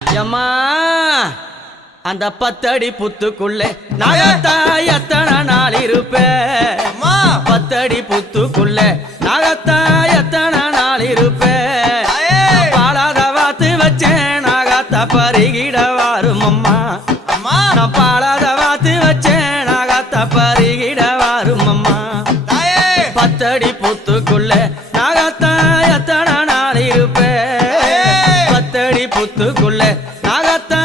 யம்மா அந்த 10 அடி புத்துக்குள்ளே நாகத்தா எத்தனை நாள் இருப்பேன் 10 அடி புத்துக்குள்ளே நாகத்தா எத்தனை நாள் இருப்பேன் பாலாத வாத்து வச்சேன் நாகத்தா பருகிட வாரும் அம்மா நான் பாலாத வாத்து வச்சேன் நாகத்தா பருகிட வாரும் அம்மா 10 அடி புத்துக்குள்ளே நாகத்தா எத்தனை நாள் இருப்பேன் 10 அடி புத்துக்குள்ளே நாகத்தா